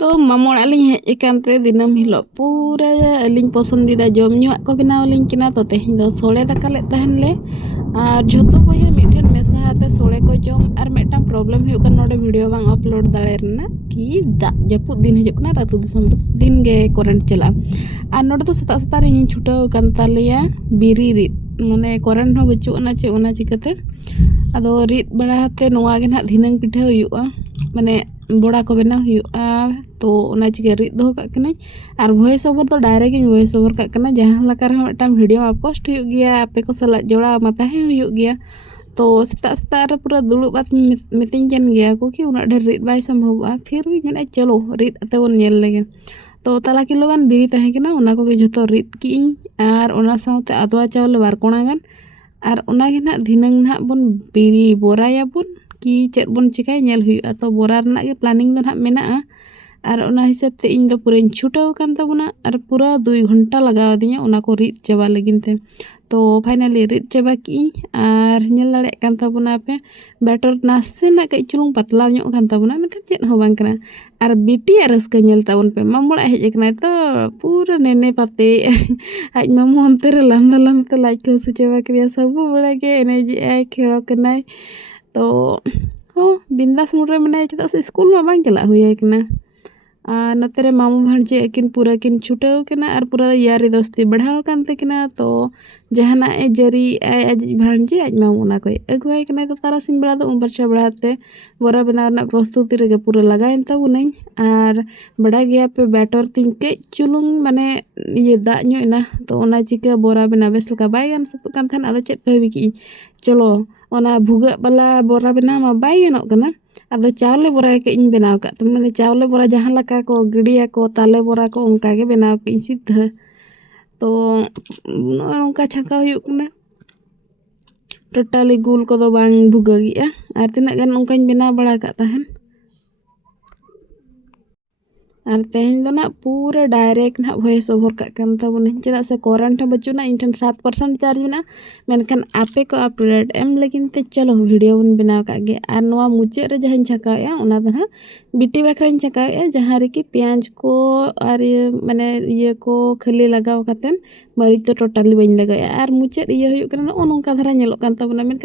तो मामू अड़ाग लिंग हेज अकानते दिनम हिलो पूरा अलिंग पसंदीदा जम ᱧᱩᱣᱟᱜ को बनावलिंग किना तो तेहन दो सोड़े दाका ले तहन ले और झोतो बहिया मिठन मेसा हाते सोड़े को जम और मेटा प्रॉब्लम हुई कन नोडे वीडियो बांग अपलोड दाड़े रना कि दा जपुद दिन हजू कना रातु दिसम दिन गे करेंट चला और नोडे तो सता सता रे छुटाव कान तालेया बिरी रिद माने करेंट हो बचुना चे उना चिकते अदो रिद बड़ा हाते नोआ गे ना धिनंग पिठा हुयुआ माने बड़ा को बनाव हुयुआ तो उना चिके रिद दो का कने और वॉइस ओवर तो डायरेक्ट इन वॉइस ओवर का कना जहां लका रहा मेटा वीडियो मा पोस्ट हुयु गया आपे को सला जोड़ा मता है हुयु गया तो सता सता रे पूरा दुलु बात मीटिंग कन गया को कि उना ढेर रिद बाय संभव फिर भी मैंने चलो रिद अते बन नेल लेगे तो तला किलो गान बिरी तहे केना उना को गे जतो रिद की और उना साउते अदवा चावल बार कोणा गान और उना गे ना धिनंग ना बन बिरी बोराया बन कि चेक बन चिकाय नेल हुयु तो बोरा रना गे प्लानिंग दो ना मेना और उना हिसाब ते इन दो पूरा छुटाव कान ताबुना और पूरा 2 घंटा लगाव दिया उना को रिद चाबा लगिन ते तो फाइनली रिद चाबा की और नेल दाड़े कान ताबुना पे बैटर नासे ना कई चुलुंग पतला ᱧᱚᱜ कान ताबुना मेनखान चेत हो बांग कना और बिटी रस्का नेल ताबुन पे मामू हेज एकना तो पूरा नेने पाते आज मामू हमते रे लांदा लांदा लाइक को हसु चाबा करिया सब बड़ा के एनर्जी आय खेलो कनाय तो हो बिंदास मूड रे मने चेदा से स्कूल मा बांग चला हुई एकना नतरे मामू भांजे किन पूरा किन छुटाव केना और पूरा यारी दोस्ती बढ़ाव कानते केना तो जहाना ए जरी आज भांजे आज मामू ना कोई अगुआई केना तो तारा सिंह बड़ा तो उमरचा बढ़ाते बोरा बनाव ना प्रस्तुति रे पूरा लगाइन ताबुनई और बड़ा गया पे बैटर तिन के चुलुंग माने ये दा ᱧᱚᱜ तो ओना चिका बोरा बना बेस लका बाय गान सतु कान थान आदो चेत पे बिकी चलो ओना भुगा वाला बोरा बना मा बाय गानोग कना अदो चावले बोरा के इन बनाव का माने चावले बोरा जहां लका को गिडिया को ताले बोरा को उनका के बनाव के सिद्ध तो उनका छका हुयुक कना टोटली गुल को दो बांग भुगा गिया और तिना गान उनका बनाव बड़ा का तहन और तेहन दो ना पूरा डायरेक्ट ना वॉइस ओवर का कान ताबुन चेदा से करेंट बचुना इनठन 7% चार्ज मेना मेनखान आपे को अपडेट एम लेकिन ते चलो वीडियो बन बनाव का गे और नोआ मुचे रे जहां छकाया उना दो ना बिटी बाखराइन छकाया जहां रे कि प्याज को और ये माने ये को खाली लगाव कातेन मरीच तो टोटली बइन लगाया और मुचे ये हुयुक कना नोका धरा नेलोक कान ताबुना मेनखान